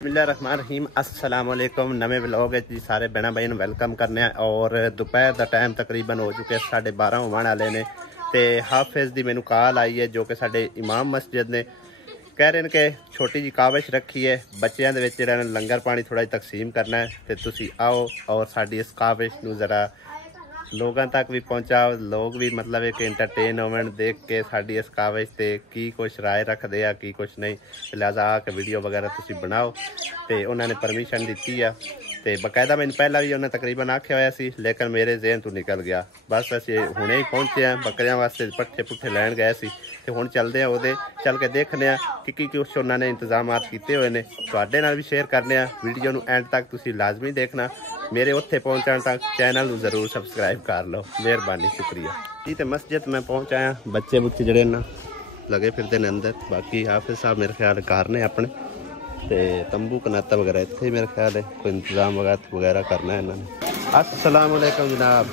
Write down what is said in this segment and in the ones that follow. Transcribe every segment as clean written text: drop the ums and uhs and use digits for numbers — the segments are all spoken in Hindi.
बिस्मिल्लाहिर्रहमानिर्रहीम अस्सलाम वालेकुम। नवे व्लॉग जी सारे बहना भाई वेलकम करने। और दोपहर का टाइम तकरीबन हो चुके 12:30 होने वाले ने। तो हाफिज़ की मैनू कॉल आई है जो कि साडे इमाम मस्जिद ने कह रहे हैं कि छोटी जी काविश रखी है बच्चों के विच लंगर पानी थोड़ा तकसीम करना है। तो तुसी आओ और साडी इस काविश नू ज़रा लोगों तक भी पहुँचाओ, लोग भी मतलब एक इंटरटेन होवन देख के साड़ी इस काविश से की कुछ राय रखते हैं की कुछ नहीं। लिहाजा आके वीडियो वगैरह तुसी बनाओ। तो उन्होंने परमिशन दी है। तो बकायदा मैंने पहला भी उन्हें तकरीबन आख्या होया सी लेकिन मेरे जहन तो निकल गया। बस असी हुणे ही पहुँचे हैं, बकरियां वास्ते पट्ठे पुट्ठे लैन गए सी। तो हुण चलते हैं वो चल के देखने कि कुछ उन्होंने इंतजाम किए हुए हैं। तुहाडे नाल भी शेयर करने वीडियो नू एंड तक तुसी लाजमी देखना। मेरे उत्थे पहुँचने तक चैनल को जरूर सबसक्राइब कर लो, मेहरबानी शुक्रिया जी। तो मस्जिद में पहुँच आया, बच्चे बुच्चे जड़े ना लगे फिरते हैं अंदर। बाकी हाफिज़ साहब मेरे ख्याल घर ने अपने ते तंबू कनाता वगैरह इतने मेरे ख्याल है कोई इंतजाम वगैरह करना है इन्होंने। अस्सलाम वालेकुम जनाब,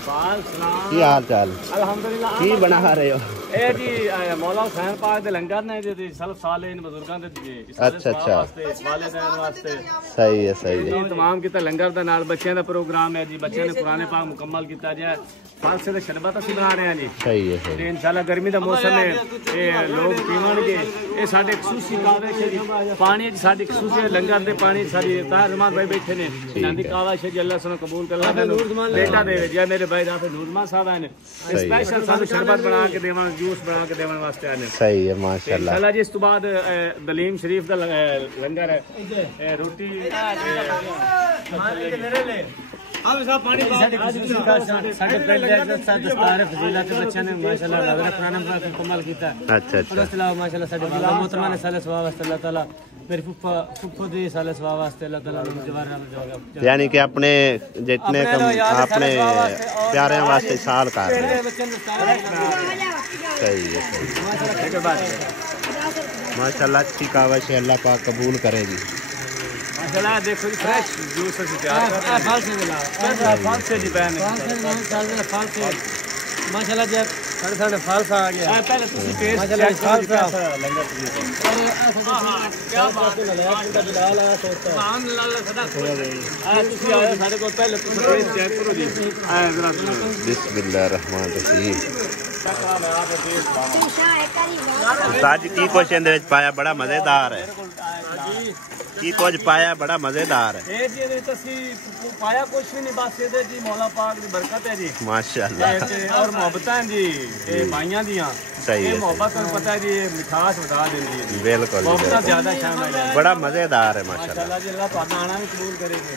की हाल चाल? अल्हम्दुलिल्लाह। की बना रहे हो? ए जी मौला हुसैन पाक दे लंगर ने जी सल्फ साले इन बुजुर्गां दे दिए। अच्छा अच्छा, वालिदैन वास्ते सही है सही है। तमाम किता लंगर दे नाल बच्चों दा प्रोग्राम है जी। बच्चों ने कुरान पाक मुकम्मल किया जाए। फालसे दे शरबत असीं बना रहे हैं जी। सही है सही। इंशाल्लाह गर्मी दा मौसम है, ये लोग पीवणगे। ये साडे खसूसी काविश है जी। पानी साडी खसूसी लंगर दे पानी साडी तार रहमान भाई बैठे ने इन्हां दी काविश है जी। अल्लाह सुनो कबूल कर ले। बेटा दे जी मेरे भाई राफे नूरमान साहब आए ने स्पेशल सानू शरबत बना के देवन, जूस बना के देवन वास्ते आए ने। सही है माशाल्लाह। इंशाल्लाह जी इस तो बाद दलीम शरीफ दा लंगर है, रोटी अब सब पानी साडे पहले दस्तार फजीलत बच्चों ने माशाल्लाह लग कुरान पाक मुकम्मल कीता। अच्छा अच्छा, उसके अलावा माशाल्लाह साडे मोहतरमा ने साले सवाब वास्ते अल्लाह ताला मेरी फुफो दी साले सवाब वास्ते अल्लाह ताला ने जवाब यानी कि अपने जितने अपने प्यारे वास्ते साल का सही है सही। माशाल्लाह अच्छी काविश है, अल्लाह पाक कबूल करेगी माशाल्लाह। देखो जी फ्रेश जूस से तैयार करते हैं फल से मिला फल से जी बैन फल से माशाल्लाह जी साढ़े फल सा आ गया। पहले तुसी टेस्ट माशाल्लाह फल सा लंगर क्या बात है बिलाल आ सोचता सुभान अल्लाह सदा तुसी आए साडे को पहले तुसी टेस्ट चेक करो जी। आए जरा बिस्मिल्लाहिर्रहमानिर्रहीम। साज की कुछ इंदे विच पाया बड़ा मजेदार है की कुछ पाया बड़ा मजेदार है। ए जी तसी पाया कुछ भी नहीं, बस ये जी मौला पाक दी बरकत है जी माशाल्लाह। और मोहब्बत है जी ए भाइयां दियां। सही है, मोहब्बत को पता है जी मिठास बता देंदी है। बिल्कुल मोहब्बत ज्यादा शामिल है, बड़ा मजेदार है माशाल्लाह जी। अल्लाह पाक आना भी कबूल करेंगे।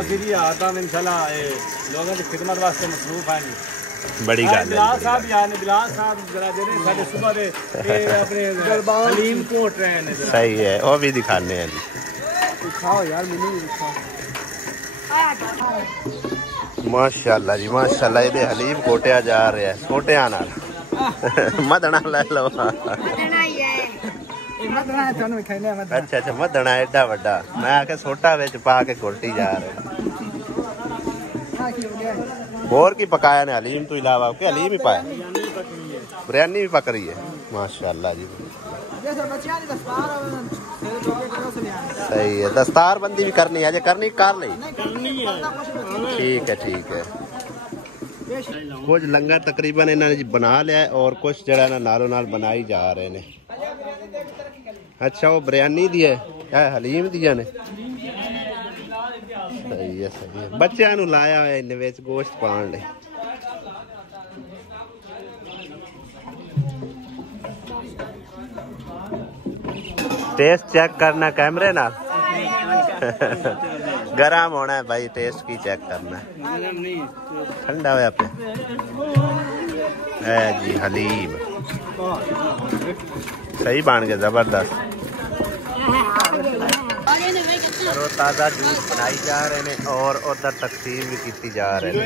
अभी जी आता में इंशाल्लाह लोगों की खिदमत वास्ते मसरूफ है जी। बड़ी गल है। बिलाल साहब यार ने बिलाल साहब जरा दे रहे साडे सुबह दे अपने हलीम कोट रहे हैं। सही है, वो भी दिखाने हैं जी। खाओ यार मैंने भी दिखाओ माशाल्लाह जी माशाल्लाह। ये हलीम कोटिया जा रहे हैं कोटिया नाल मदना ले लो। अच्छा अच्छा मदना एडा वड्डा, मैं आके सोटा विच पा के कोटी जा रहे। और की पकाया ने हलीम तो इलावा के हलीम ही पाया, बिरयानी भी पक रही है माशाल्लाह जी। सही है, दस्तार बंदी भी करनी है, करनी कर ली ठीक है ठीक है। कुछ लंगर तकरीबन इन्होंने बना लिया है और कुछ जरा नालों नाल बनाई जा रहे ने। अच्छा वो बिरयानी दी है हलीम दिया ने। सही है सही है, बच्चों नू लाया है इन विच गोश्त पाउण लई। टेस्ट चेक करना कैमरे नाल गरम होना है भाई, टेस्ट की चेक करना है ठंडा होया पे है जी। हलीम सही बन गया जबरदस्त। और ताज़ा जूस बनाई जा रहे हैं और उधर तकसीम भी की जा रहे हैं।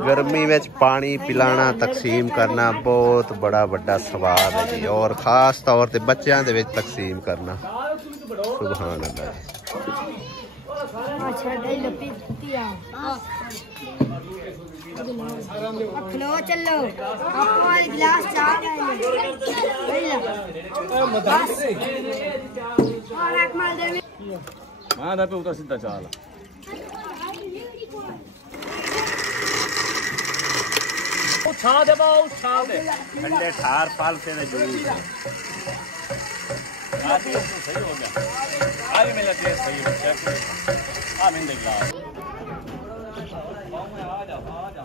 गर्मी में पानी पिलाना तकसीम करना बहुत बड़ा बड़ा सवाल है जी, और खास तौर पे बच्चों के तकसीम करना। सुभान अल्लाह। खलो चलो हमारे गिलास चाह मां पे उतर सीधा चाल उठा दे बाऊ उठा दे ठंडे ठार पाल से ने जूस आज ये तो सही हो गया। आज मेरा टेस्ट सही हो गया। आ मैं देख ला आ जा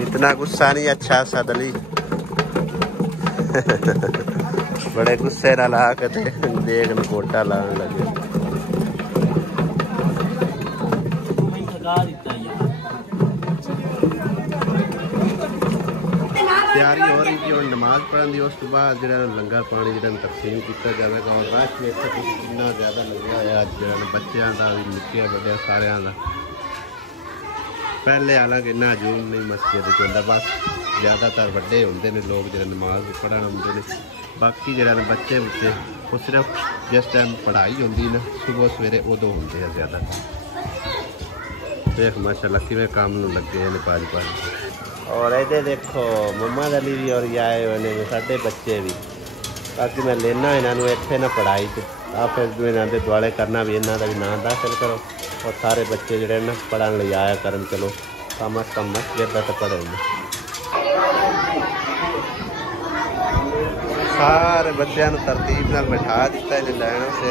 इतना गुस्सा नहीं अच्छा सदली बड़े गुस्से ना ला के देख न कोटा लाने लगे। तैयारी हो रही थी और नमाज पढ़ने की, उस तो बाद जो लंगर पानी जो तकसीम किया जाएगा। और रश इतना कितना ज़्यादा लगे हुआ जो बच्चों का भी निक्के बड़े सारिया का। पहले हालांकि इन्ना हजूम नहीं मस्जिद होंगे, बस ज़्यादातर बड़े होंगे ने लोग जो नमाज पढ़न आते हैं। बाकी जो बच्चे बच्चे वो सिर्फ जिस टाइम पढ़ाई होंगी ना सुबह सवेरे उदों होंगे ज़्यादा। देख माशाल्लाह किवें काम में लगे हैं पाज पाज। और ये देखो मोहम्मद अली भी और आए हुए ने साढ़े बच्चे भी। बाकी मैं लेना इन्हों इतने ना पढ़ाई फिर इन्हों के दुआले करना भी, इन्हों का भी नाम दाखिल करो और सारे बच्चे जोड़े ना पढ़न ले आया करन। चलो कम अज कम मस्जिद का तो पढ़े सारे बच्चों तरतीब नाल बैठा दिता है लैन से।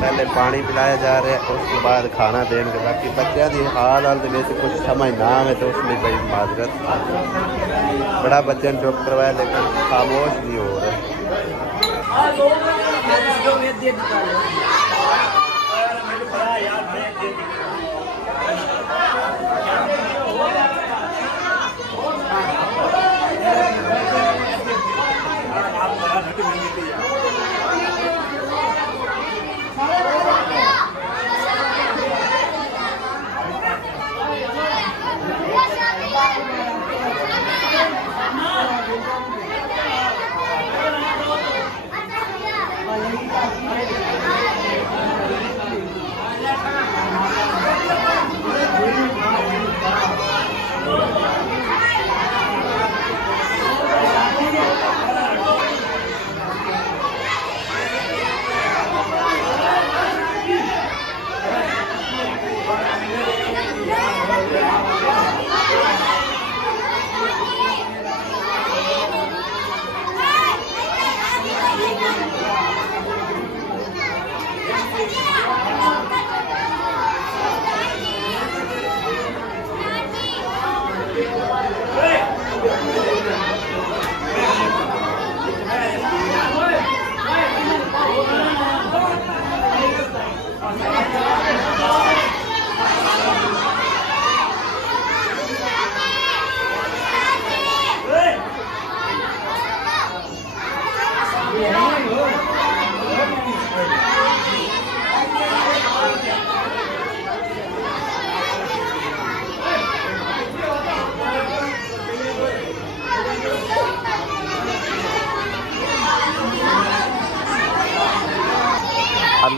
पहले पानी पिलाया जा रहा है, उसके बाद खाना देंगे। बाकी बच्चों की हाल कुछ समझ ना आए तो उसमें बड़ी माजरत। बड़ा बच्चों ने चुप करवाया लेकिन खामोश नहीं हो रहा।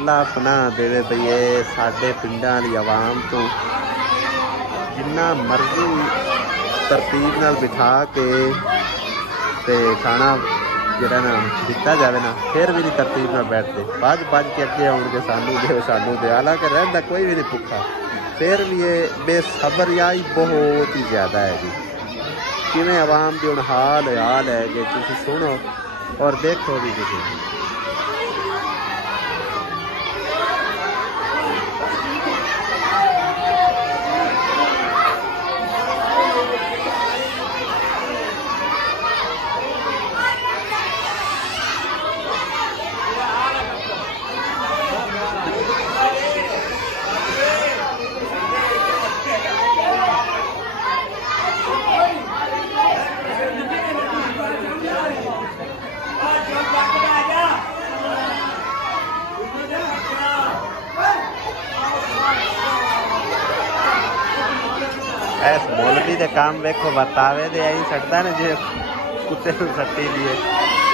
अल्लाह पनाह देवे भई ये साडे पिंडां दी आवाम तो जिन्ना मर्जी तरतीब नाल बिठा के ते खाना जिहड़ा ना दिता जाए ना फिर भी नहीं तरतीब नाल बैठते भज भज के अगे आउणगे सानू दे हालांकि रहिंदा कोई भी नहीं भुखा फिर भी ये बेसबरियाई बहुत ही ज़्यादा है जी किवें आवाम दी हुण हाल है कि तुसीं सुनो और देखो भी तुसीं ऐस मौलवी दे काम वेखो बरतावे दे आई सकता ना जे कुत्ते नूं सट्टी दिए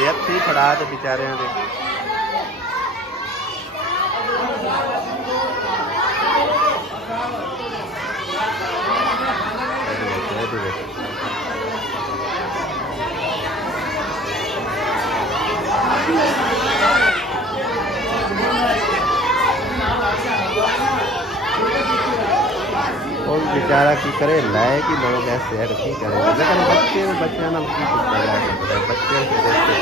हथी फड़ा दे बेचारियां दे बेचारा की करे लाए कि लोग ऐसे है की करे लेकिन बच्चे ना की किया जा सकता है बच्चे से देखते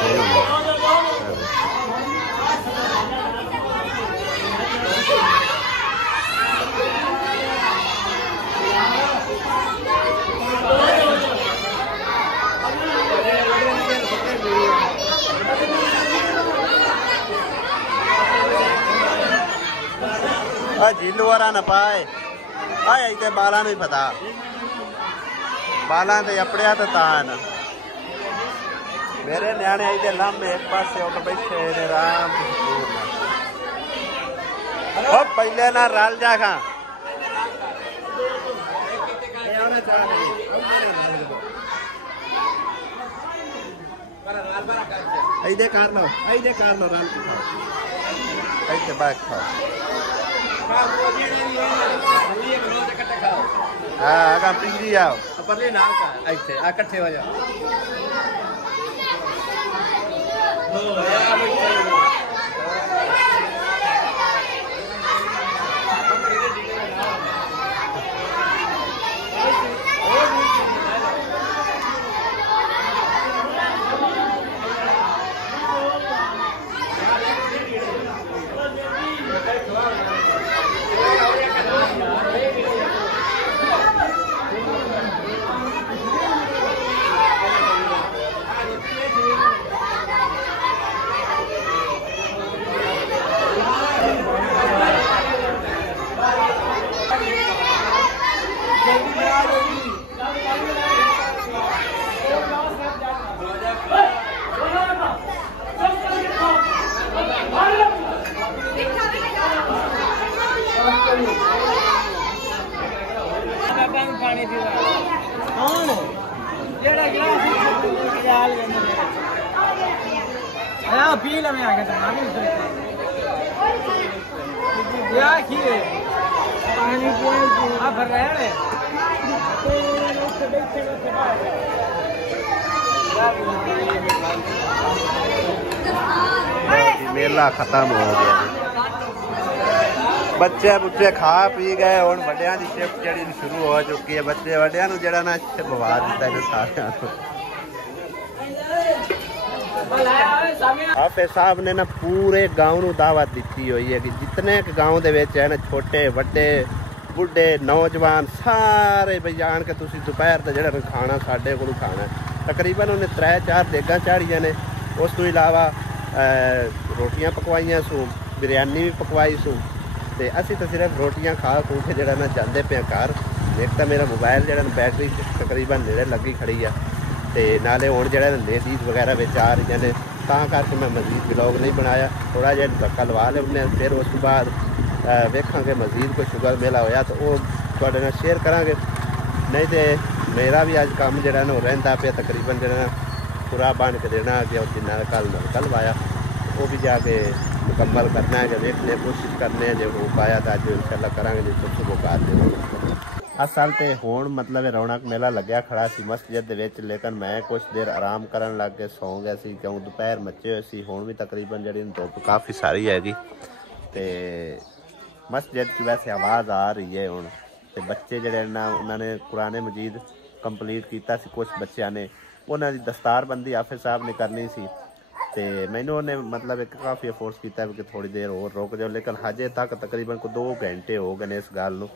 झीलू वाला न पाए आए इतने बाला नहीं पता बाला ते अपने तो तान मेरे न्याणे इतने लम्बे एक पास उठ बैठे ने राम पहले ना रल जा खा इधे कर लो रल इतने बाग खाओ हाँ आगा पिंडी आओ परले नाम का ऐसे इकट्ठे हो जाओ पीला में आ गया पानी भर रहे मेला खत्म हो गया बच्चे बुच्चे खा पी गए और वड्डियां दी शिफ्ट जड़ी शुरू हो चुकी है बच्चे वड्डियां नूं जड़ा ना बवा दिता है सारियां हाफिज साहब ने ना पूरे गाँव नूं दावत दी हुई है कि जितने गाँव दे विच है ना छोटे वड्डे बुढ़े नौजवान सारे बई जान के तुसीं दोपहर का जिहड़ा खाना साडे कोल खाना तकरीबन उन्हें 3-4 देगां झाड़ियां ने उस तो इलावा रोटियां पकवाइयां सू बिरयानी भी पकवाई सू ते असीं तो सिर्फ रोटियां खा खू के जिहड़ा ना जांदे पे घर एक तो मेरा मोबाइल जिहड़ा बैटरी तकरीबन नेड़े लगी खड़ी है ते नाले हुण जिहड़ा लेडीज़ वगैरह विच आ रही ने तां करके मैं मजीद ब्लॉग नहीं बनाया थोड़ा जिहा धक्का लवा लिया फिर उस बाद वेखांगे मजीद कोई शुगर मेला होया तो वो तुहाडे नाल शेयर करांगे नहीं तो मेरा भी अज काम जिहड़ा ना रहिंदा पिया तकरीबन जिहड़ा ना पूरा बन के देना कि जिन्ना कल वाया वो भी जाके मुकम्मल करना है, देखने कोशिश करने जो हो पाया तो अज इंशाल्लाह करांगे जी सुबह कर दे। असल तो हुण मतलब रौनक मेला लग्या खड़ा सी मस्जिद दे विच, लेकिन मैं कुछ देर आराम करन लग के सौ गया सी क्यों दोपहर मचे हुए सी। हुण भी तकरीबन जी धुप काफ़ी सारी हैगी ते मस्जिद च वैसे आवाज़ आ रही है हुण। ते बच्चे जिहड़े ना उन्होंने कुरान मजीद कंप्लीट किया सी, कुछ बच्चों ने उन्होंने दस्तारबंदी हाफिज़ साहब ने करनी सी ते मैनू उन्हें मतलब एक काफ़ी फोर्स किया कि थोड़ी देर और रुक जाओ, लेकिन हजे तक तकरीबन को 2 घंटे हो गए इस गल नूं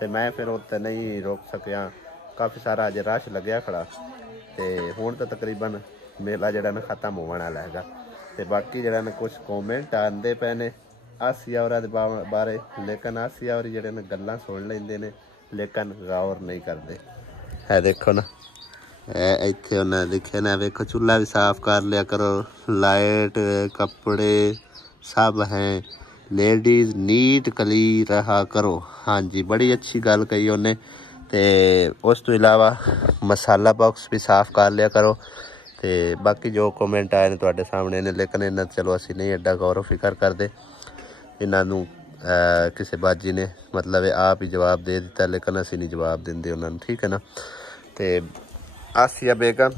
ते मैं फिर उत्ते नहीं रोक सकिया। काफ़ी सारा अजे रश लग्या खड़ा ते हुण तो तकरीबन मेला जिहड़ा ना खत्म होने वाला हैगा। ते बाकी जिहड़ा ना कुछ कॉमेंट आंदे पे ने आसिया होरां दे बारे, लेकिन आसिया होर जिहड़े ने गल्लां सुन लैंदे ने लेकिन गौर नहीं करते। है देखो ना इत्थे उन्हें लिखे ना, वेखो चूल्हा भी साफ कर लिया करो, लाइट कपड़े सब हैं, लेडीज़ नीट कली रहा करो। हाँ जी बड़ी अच्छी गल कही उन्हें। ते उस तो इलावा मसाला बॉक्स भी साफ कर लिया करो। ते बाकी जो कमेंट आए ने तुहाडे सामने ने, लेकिन इन्हें चलो असी नहीं एडा गौर फिकर करते। इन्हों किसी बाजी ने मतलब आप ही जवाब दे दिता, लेकिन असी नहीं जवाब देंगे उन्होंने, ठीक है ना। तो आसिया बेगम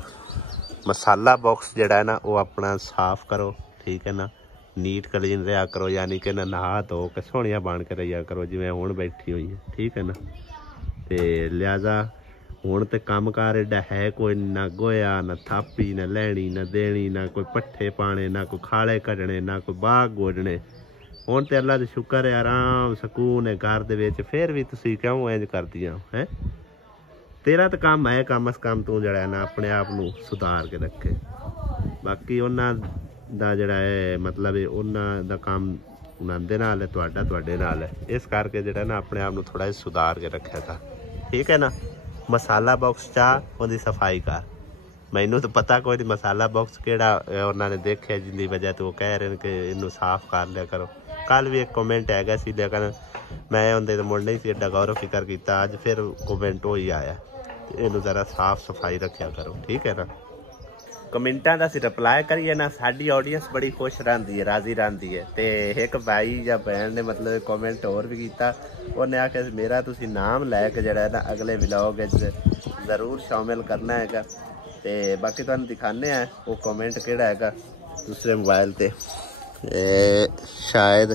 मसाला बॉक्स जड़ा है ना वो अपना साफ करो, ठीक है ना, नीट क्लीन रहा करो, यानी कि ना नहा धो के सोहनिया बन के रहा करो जिवें हुण बैठी हुई है, ठीक है ना। तो लिहाजा हुण तो काम कार एडा है कोई ना गोया ना थापी ना लैनी ना देनी ना कोई पट्ठे पाने ना कोई खाले कढ़ने ना कोई बाग गोडने। हुण तो अल्लाह दा शुक्र है आराम सकून है घर दे विच, फिर भी तुसीं क्यों इंज करदियां हैं। तेरा तो काम है कम अज कम तू जड़ा ना अपने आप नूं सुधार के रखे। बाकी उन्हां दा जड़ा है मतलब उन्हां दा काम उन्हां दे नाल है, तुहाडा तुहाडे नाल है, इस करके जड़ा ना अपने आप नूं थोड़ा जिहा सुधार के रखा था, ठीक है ना। मसाला बॉक्स चाह उहदी सफाई कर, मैनू तो पता कोई नहीं मसाला बॉक्स केड़ा उन्होंने देखा जिंदी वजह तो वो कह रहे हैं कि इनू साफ कर लिया करो। कल भी एक कमेंट हैगा सी, लेकिन मैं उनके तो मुड़ नहीं सी एडा गौर फिकर किया, अज फिर कमेंट हो ही आया इनू जरा साफ सफाई रखा करो, ठीक है ना। कमेंटा का असीं रिप्लाई करिए ना, साडी ऑडियंस बड़ी खुश रहती है, राजी रहती है। तो एक भाई या बहन ने मतलब कमेंट होर भी किया, उन्हें आख्या मेरा तुसीं नाम लैके जड़ा है ना अगले व्लॉग जरूर शामिल करना है। तो बाकी तुहानूं दिखाने हैं वो कमेंट केड़ा है दूसरे मोबाइल ते, शायद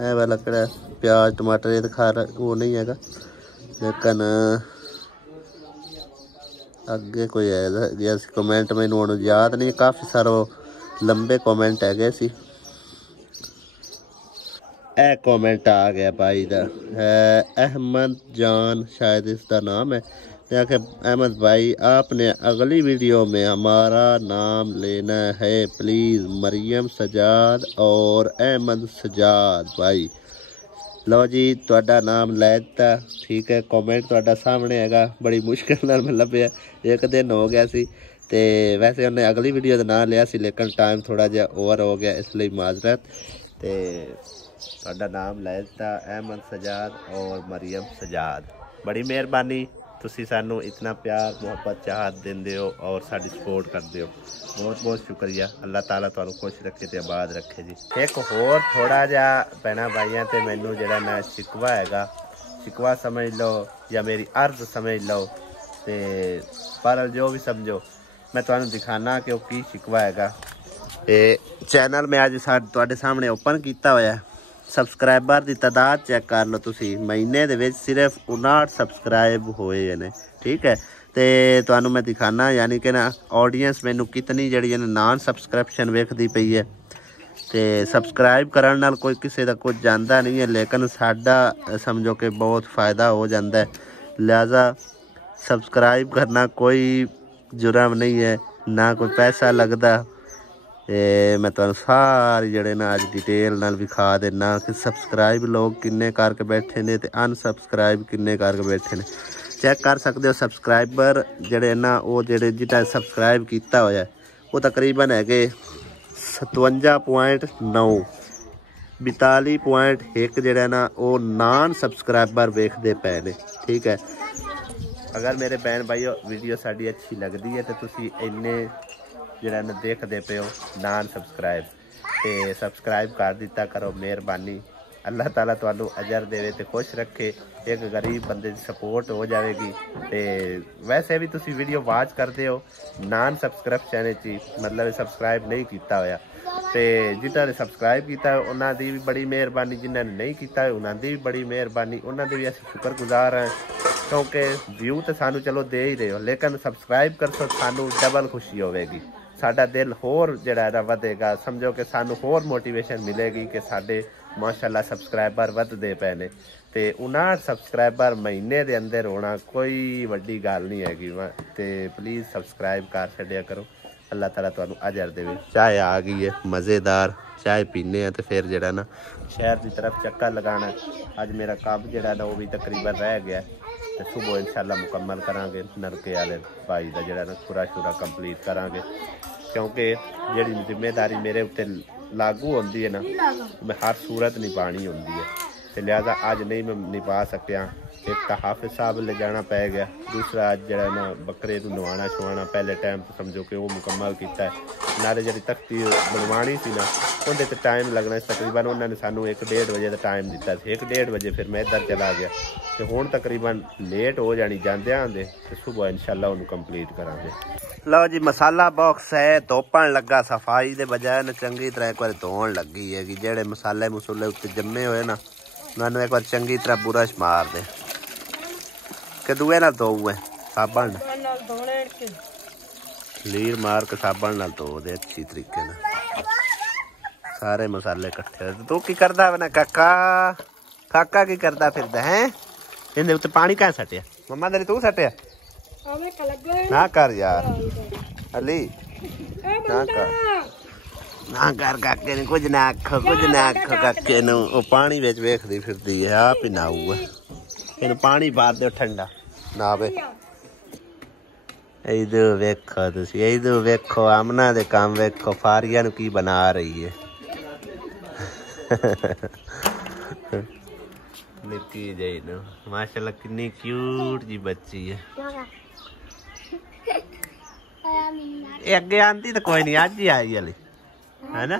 है वाला केड़ा प्याज टमाटर ये दिखा रहा वो नहीं है, लेकिन अगे कोई है कमेंट मैनू हुण याद नहीं, काफ़ी सारे लंबे कमेंट है सी। ए कमेंट आ गया भाई दा अहमद जान शायद इसका नाम है। अहमद भाई आपने अगली वीडियो में हमारा नाम लेना है प्लीज़, मरियम सजाद और अहमद सजाद भाई। लो जी तुहाडा नाम लै दिता, ठीक है। कमेंट तुहाडा सामने हैगा, बड़ी मुश्किल नाल मैं लभ्या, एक दिन हो गया सी। ते वैसे उन्हें अगली वीडियो का नाम लिया सी, लेकिन टाइम थोड़ा जिहा ओवर हो गया, इसलिए माजरत। ते तुहाडा नाम लै दिता अहमद सजाद और मरियम सजाद, बड़ी मेहरबानी। तुसी सानू इतना प्यार मुहब्बत चाहत देंदे हो और साडी सपोर्ट करदे हो, बहुत बहुत शुक्रिया। अल्लाह ताला तुहानू खुश रखे ते आबाद रखे जी। एक होर थोड़ा जिहा भैणां भाईयां ते मैनू जिहड़ा ना शिकवा हैगा, शिकवा समझ लो या मेरी अर्ज समझ लो, ते पर जो भी समझो मैं तुहानू दिखाना कि वो की शिकवा हैगा। चैनल मैं अज तुहाडे सामने ओपन किया होया, सबसक्राइबर की तादाद चेक कर लो तुसी, महीने दे विच सिर्फ 59 सबसक्राइब होए ने, ठीक है। तो तुहानू मैं दिखाना यानी कि ना ऑडियंस मैनू कितनी जड़ी नॉन सबसक्रिप्शन वेखदी पई है। तो सबसक्राइब करने नाल कोई किसी का कुछ जाता नहीं है, लेकिन साडा समझो कि बहुत फ़ायदा हो जाता है। लिहाजा सबसक्राइब करना कोई जुर्म नहीं है, ना कोई पैसा लगता। मैं तुहानू सारी जड़े ना अज डिटेल नाल विखा देना कि सबसक्राइब लोग किन्ने करके बैठे ने ते अनसबसक्राइब किन्ने करके बैठे ने। चेक कर सकते हो सबसक्राइबर जड़े ना वो जड़े जिटा सबसक्राइब किया होया वो तकरीबन है 57.9 42.1 जड़ा ना वो नॉन सबसक्राइबर वेखते पे ने, ठीक है। अगर मेरे बहन भाई वीडियो साड़ी अच्छी लगती है तो तुसी इन्ने ਜਿਹੜਾ ਨਾ ਦੇਖਦੇ ਪਿਓ ਨਾਨ ਸਬਸਕ੍ਰਾइब ਤੇ ਸਬਸਕ੍ਰਾइब ਕਰ ਦਿੱਤਾ ਕਰੋ, ਮਿਹਰਬਾਨੀ। अल्लाह ताला तुहानू अजर देवे ते खुश रखे। एक गरीब बंदे की सपोर्ट हो जाएगी। ते वैसे भी तुसी वीडियो वॉच करते हो नान सब्सक्राइब चैनल ची, मतलब सब्सक्राइब नहीं किया होया ते जिन्होंने सब्सक्राइब किया उन्होंने भी बड़ी मेहरबानी, जिन्होंने नहीं किया उन्होंने भी बड़ी मेहरबानी। उन्होंने भी असीं शुक्रगुजार हैं क्योंकि व्यू तो सानू चलो दे ही रहे हो, लेकिन सब्सक्राइब करसो सानू डबल खुशी होगी। साडा दिल होर जिहड़ा ना वधेगा, समझो कि सानू होर मोटिवेशन मिलेगी कि साडे माशाअल्लाह सब्सक्राइबर वधदे पे ने। ते 59 सब्सक्राइबर महीने दे अंदर होना कोई वड्डी गल नहीं हैगी। ते प्लीज़ सब्सक्राइब कर छड्या करो। अल्लाह ताला तुहानू अजर देवे। चाय आ गई है मज़ेदार, चाय पीने हैं तो फिर जिहड़ा ना शहर की तरफ चक्कर लगाना। अज मेरा काम जिहड़ा ना वो भी तकरीबन रह गया तो सुबह इंशाल्लाह मुकम्मल करांगे। नलके वाले भाई का जिहड़ा ना पूरा शूरा कंप्लीट करांगे क्योंकि जिहड़ी जिम्मेदारी मेरे उत्ते लागू होंदी है ना, मैं हर सूरत निभानी होंदी है तो लिहाजा अज नहीं मैं निभा सकिया। एक तो हाफिज साहब ले जाना पै गया, दूसरा अज जरा ना बकरे को नवाना छुआना पहले टाइम तो समझो कि वो मुकम्मल किया है। नाले जी तख्ती बनवानी सी ना उन्हें तो टाइम लगना, तकरीबन उन्होंने सानू 1-1.5 बजे का टाइम दिता, 1-1.5 बजे फिर मैं इधर चला गया तो हुण तकरीबन लेट हो जानी जाते आंदे तो सुबह इंशाल्लाह उन्हें कंप्लीट करांगे। लो जी मसाला बॉक्स है धोपन लगा, सफाई के बजाय न चंगी तरह एक बार धोन लगी है कि जेड़े मसाले मसूले उत्ते जमे हुए ना उन्होंने एक बार चंगी तरह बुरश मार दे के दुए ना धो साबन लीर मार के साबन नाल धो दे अच्छी तरीके ना सारे मसाले इकट्ठे। तू की करदा वा काका? काका की करदा फिरदा है? इहदे उत्ते पानी कहाँ सटिया? मम्मा दे तू सटिया? ना कर यार अली, ना कर काके ने कुछ ना आखो, कुछ ना आखो काके नू। ओ पानी विच वेखदी फिरदी है आप ही नाऊ इहनू पानी पा दो ठंडा ना वे। इधर वेखो तुसी, इधर वेखो आमना दे काम वेखो, फारिया नू की बना रही है। निक्की जी नू माशाल्लाह कितनी क्यूट जी बच्ची है। अगे आंदी तो कोई नहीं, अज ही आई हली है ना?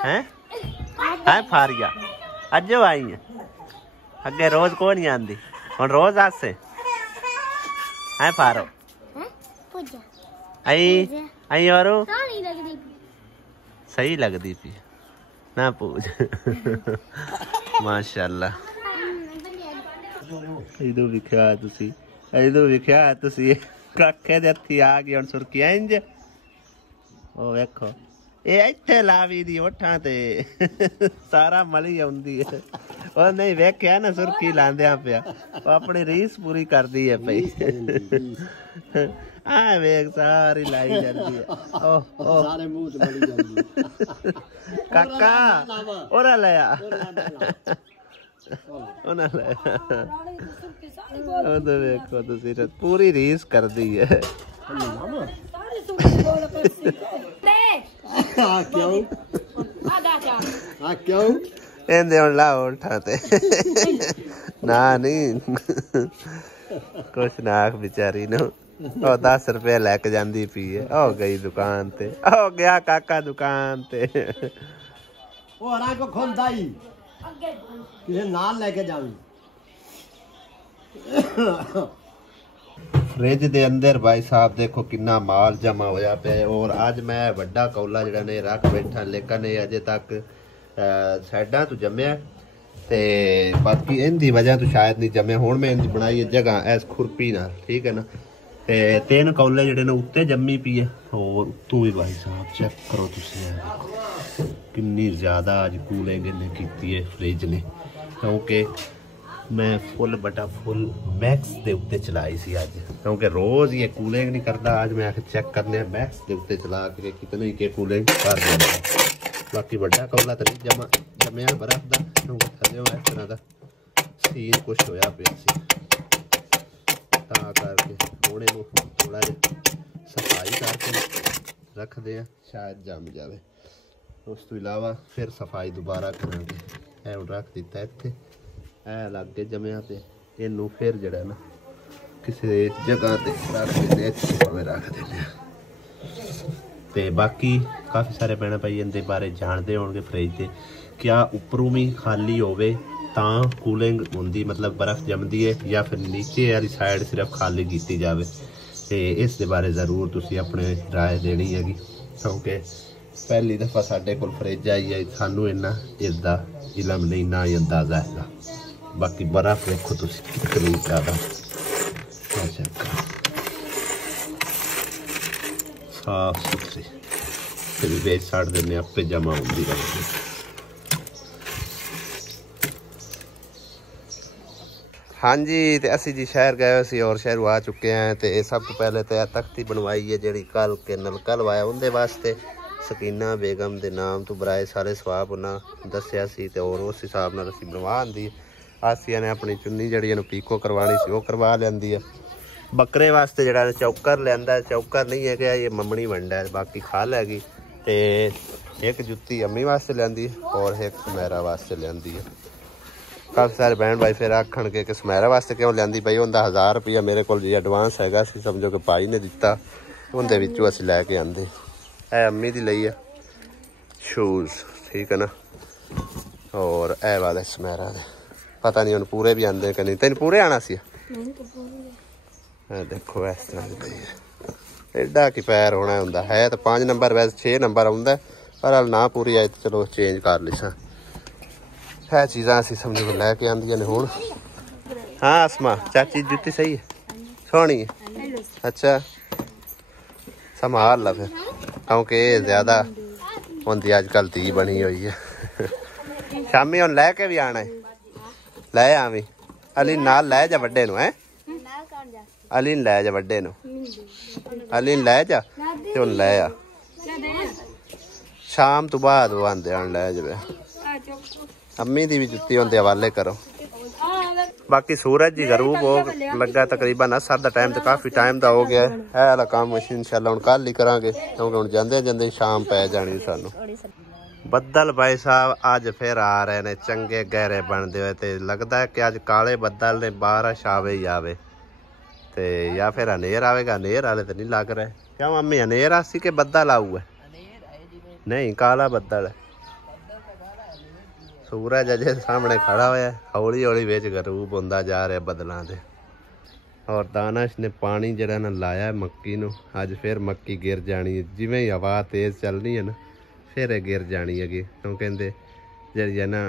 है फारिया अज आई है, अगे रोज को नहीं आंदी हुण रोज आसे है फारो आई आई और सही लगती पी ना पूछ माशाल्लाह। इधर विख्या तुसी, इधर विख्या तुसी काके दे हत्थी आ गई हुण सुरकी इंज। ओ वेखो ये इत्थे लावी दी ओठां ते सारा मली आउंदी है। ओ नहीं वेख्या ना सुरकी लांदिया पिया, ओ अपनी रीस पूरी करदी है पई। आ वेख सारी लाई जांदी है। ओ ओ सारे मुंह ते मली जांदी काका ओरा लाया ओना लाया। ओ तो वेखो तुसी पूरी रीस करदी है। ना नहीं कुछ ना आख बेचारी नु। 10 रुपया लैके जांदी पी है। ओ गई दुकान ते, ओ गया काका दुकान ते। ओ हरा को खोलदा ही किसे नाल लेके जावी। फ्रिज दे अंदर भाई साहब देखो कितना माल जमा होया पे। और अज मैं वड्डा कौला जिहड़ा ने रख बैठा, लेकिन ये अजे तक साइडां तो जम्या ते बाकी इनदी वजह तो शायद नहीं जमे। हुण मैं इनदी बनाई है जगह इस खुरपी नाल, ठीक है ना। ते 3 कौले जिहड़े ने उत्ते जम्मी पी है। और उत्तों भी भाई साहब चेक करो तुसीं कितनी ज़्यादा अज कूलिंग इन्हें कीती है फ्रिज ने, क्योंकि मैं फुल बटा फुल मैक्स के उत्ते चलाई सी अज, क्योंकि रोज़ ये कूलिंग नहीं करता। अज मैं चेक करने मैक्स के उत्ते चला के कितनी के कूलिंग कर देना। बाकी बड़ा कौला तो नहीं जमया बर्फ का, क्योंकि थले इस तरह का सीन कुछ होया पिया सी, करके हुण इहनूं थोड़ा जिहा सफाई करके रखते हैं, शायद जम जाए। उस तो इलावा फिर सफाई दोबारा करांगे। ऐ हुण रख दिता इत्थे, ऐ लग के जमया ते इनू फिर जड़ा ना किसी जगह ते रख देने, भावें रख देने। ਤੇ ਬਾਕੀ ਕਾਫੀ ਸਾਰੇ ਭੈਣ ਭਾਈ ਇਹਦੇ ਬਾਰੇ ਜਾਣਦੇ ਹੋਣਗੇ ਫ੍ਰਿਜ ਦੇ क्या उपरों भी खाली होवे ਤਾਂ ਕੂਲਿੰਗ ਹੁੰਦੀ मतलब बर्फ जमदी है या फिर नीचे वाली साइड सिर्फ खाली की जाए तो इस दे बारे जरूर तुसी अपने राय देनी हैगी क्योंकि पहली दफ़ा साडे कोल फ्रिज आई है सानू इन्ना इसका इलम नहीं ना ही अंदाजा है बाकी बर्फ देखो तुसी कितनी ज़्यादा साफ सुथरी फिर बेच साड़ देने आपे जमा होंगी रहती हाँ जी तो असी जी शहर गए सी और शहर आ चुके हैं तो सब तो पहले तो तख्ती बनवाई है जी कल के नलका लवाया उनके वास्ते सकीना बेगम के नाम तो बराए सारे सवाब उन्हें दसिया सी तो और उस हिसाब नाल असी बनवा आंदी आसिया ने अपनी चुन्नी जी पीको करवानी सी वो करवा लेंदी है बकरे वास्ते जरा चौकर लिया चौकर नहीं है कि ये ममनी वंडा है बाकी खाल हैगी तो एक जुत्ती अम्मी वास्ते लिया और एक सुमेरा वास्ते लिया काफ़ी सारे बहन भाई फिर आखण के सुमेरा वास्ते क्यों लिया बई उनका 1000 रुपया मेरे को जी एडवांस है समझो कि भाई ने दिता उनके विचों असीं लैके आंदे ए अम्मी दी लई है शूज़ ठीक है ना और ए वाले सुमेरा दे पता नहीं उन्हें पूरे भी आंदे कि नहीं तेन पूरे आना सी देखो इस तरह की पई है एडा की पैर होना होंदा है तो 5 नंबर वैसे 6 नंबर आउंदा पर हल ना पूरी आए तो चलो चेंज कर लिसा है चीज़ा असीं समझो कि लैके आंदियां ने हुण हाँ आसमा चाची जुत्ती सही है सोहनी है अच्छा संभाल ला फिर क्योंकि ज़्यादा होंदी अजकल धी बनी हुई है शामी हुण लैके भी आना है लै आवी अली नाल लै जा वड्डे नूं है अली लै जा वड्डे नूं अली लै जा ते हुण लै आ शाम तो बाद वो आंदे आन लै जावे अम्मी दी भी जुत्ती उनके हवाले करो बाकी सूरज जी गरूब हो लगा तकरीबन असर का टाइम तो काफ़ी टाइम का हो गया है वाला काम इंशाल्लाह हुण कल ही करांगे क्योंकि हुण जांदे जांदे शाम पै जानी सानू बदल भाई साहब अज फिर आ रहे ने चंगे गहरे बनते हुए तो लगता है कि अज काले बदल ने बारिश आवे ही आवे तो या फिर हनेर आवेगा हनेर वाले तो नहीं लग रहे क्यों अम्मी हनेर आसी के बदल आऊ है नहीं काला बदल है सूरज अजे सामने खड़ा होया हौली हौली विच गरूब होंदा जा रहा बदलों से और दानश ने पानी जरा ना लाया मक्की नूं अज फिर मक्की गिर जानी है जिवें ही हवा तेज़ चलनी है ना फिर गिर जानी है क्यों कहते जी ना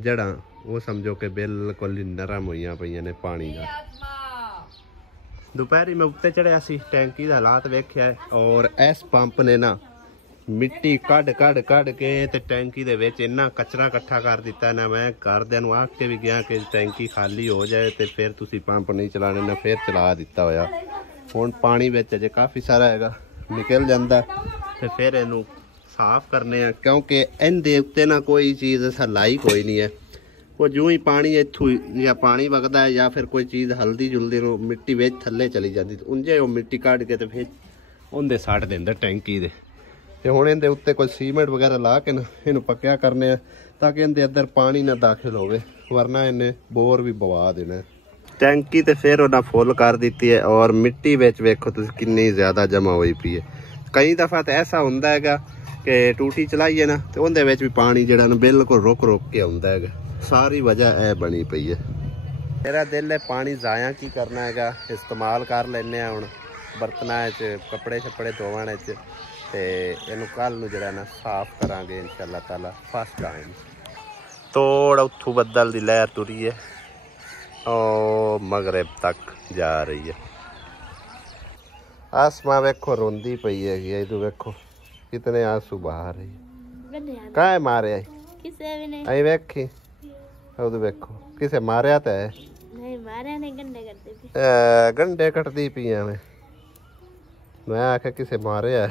जड़ा वो समझो कि बिल्कुल ही नरम हुई पई ने पानी का दोपहरी मैं उत्ते चढ़िया सी टैंकी का हालात वेख्या और इस पंप ने ना मिट्टी कढ़ के ते टैंकी दे विच इन्ना कचरा इकट्ठा कर दिता ना मैं घरदियां नूं आख के भी गया कि टैंकी खाली हो जाए तो फिर तुसी पंप नहीं चलाने ना फिर चला दिता होया हुण पानी विच अजे काफ़ी सारा हैगा निकल जांदा ते फिर इनू साफ करने क्योंकि इहदे उत्ते ना कोई चीज़ लाई कोई नहीं है वो जूं ही पानी इत्थों या पानी वगदा है या फिर कोई चीज़ हल्दी जुलदी मिट्टी विच थल्ले चली जाती उंजे वो मिट्टी कढ़ के तो फिर उंदे सट दिंदा टैंकी दे ते हुण इहदे उत्ते कोई सीमेंट वगैरह ला के ना इनू पक्या करने ताकि इहदे अंदर पानी ना दाखिल होवे वरना इन्हें बोर भी बवा देना टैंकी ते फिर उन्हें फुल कर दी है और मिट्टी विच वेखो तुसीं कितनी ज़्यादा जमा हुई पई है कई दफ़ा तो ऐसा हुंदा हैगा कि टूटी चलाइए ना तो उहदे विच भी पानी जिहड़ा ना बिल्कुल रुक के आउंदा हैगा सारी वजह यह बनी पई है मेरा दिल है पानी ज़ाया की करना हैगा इस्तेमाल कर लेने हुण बर्तनां च कपड़े छपड़े धोवण च ते इनू कल नूं जिहड़ा ना साफ करांगे इंशाअल्लाह ताला फर्स्ट टाइम तोड़ उत्थों बदल दी लहर तुरी है और मगरब तक जा रही है आसमां वेखो रोंदी पई है इधर वेखो कितने आंसू बहा रही है काहे मारे किसे भी नहीं आई वेखी उधर वेखो किसे मारिया तो है नहीं मारिया नहीं गंडे करती पी गंडे कटदी पी मैं आखे किसे मारे है